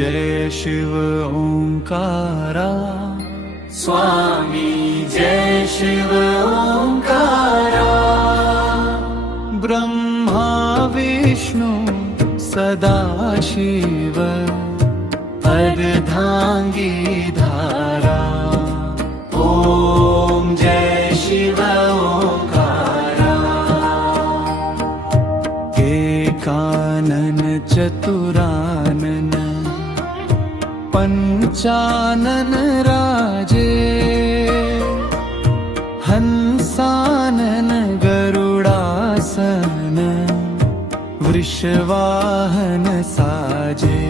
जय शिव ओंकारा, स्वामी जय शिव ओंकारा। ब्रह्मा विष्णु सदाशिव अर्धांगी धारा, ओम जय शिव ओंकारा। एकानन चतुरानन पंचानन राजे, हंसानन गरुडासन वृषवाहन साजे।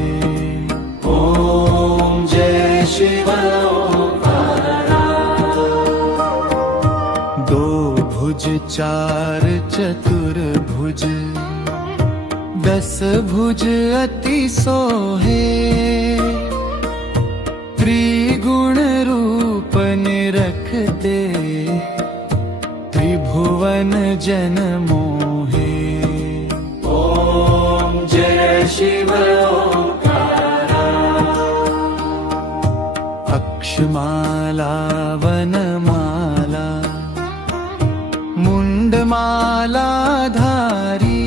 ओम जय शिव ओंकारा। दो भुज चार चतुर्भुज, 10 भुज अति सोहे। त्रिगुण रूप निरखते, त्रिभुवन जन मोहे। ओम जय शिव ओंकारा। अक्षमाला वनमाला मुंडमाला धारी,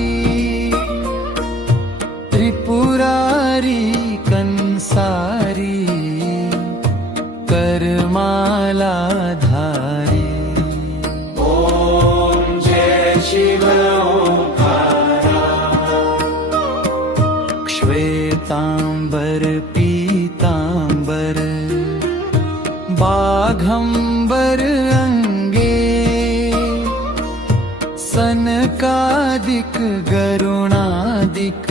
त्रिपुरारी कंसारी करमाला धारी। ओम जय शिव ओंकारा। श्वेतांबर पीतांबर बाघंबर अंगे, सनकादिक गरुणादिक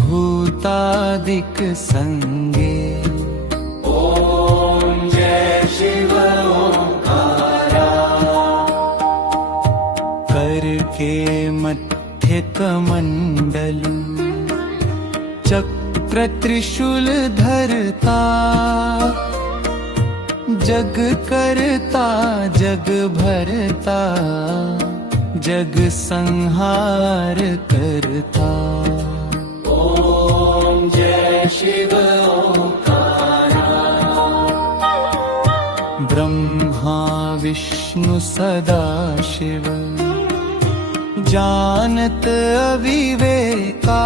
भूतादिक संगे। ओम जय शिव ओंकारा। करके मध्य कमंडल, चक्र त्रिशूल धरता। जग करता जग भरता, जग संहार करता। ओम जय शिव ओंकारा। ब्रह्मा विष्णु सदाशिव जानत अविवेका,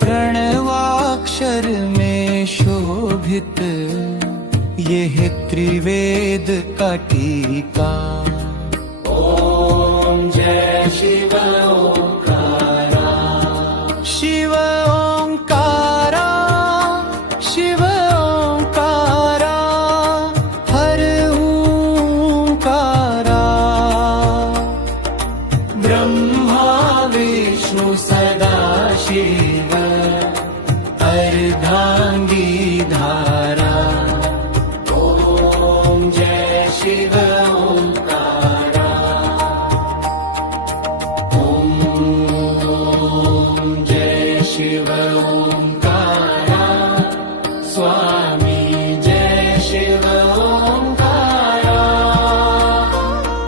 प्रणवाक्षर में शोभित यह त्रिवेद का टीका। ओम जय शिव ओंकारा। शिव ओंकारा, शिव ओंकारा, हर ओंकारा। ब्रह्मा विष्णु सदाशिव अर्धांगी धारा। ओम जय शिव ओंकारा। ओम जय शिव ओंकारा, स्वामी जय शिव ओंकारा।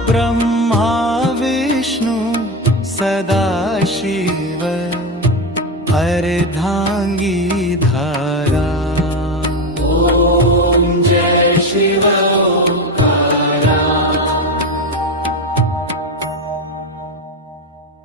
ब्रह्मा विष्णु सदाशिव अर्धांगी धारा। ओम जय शिव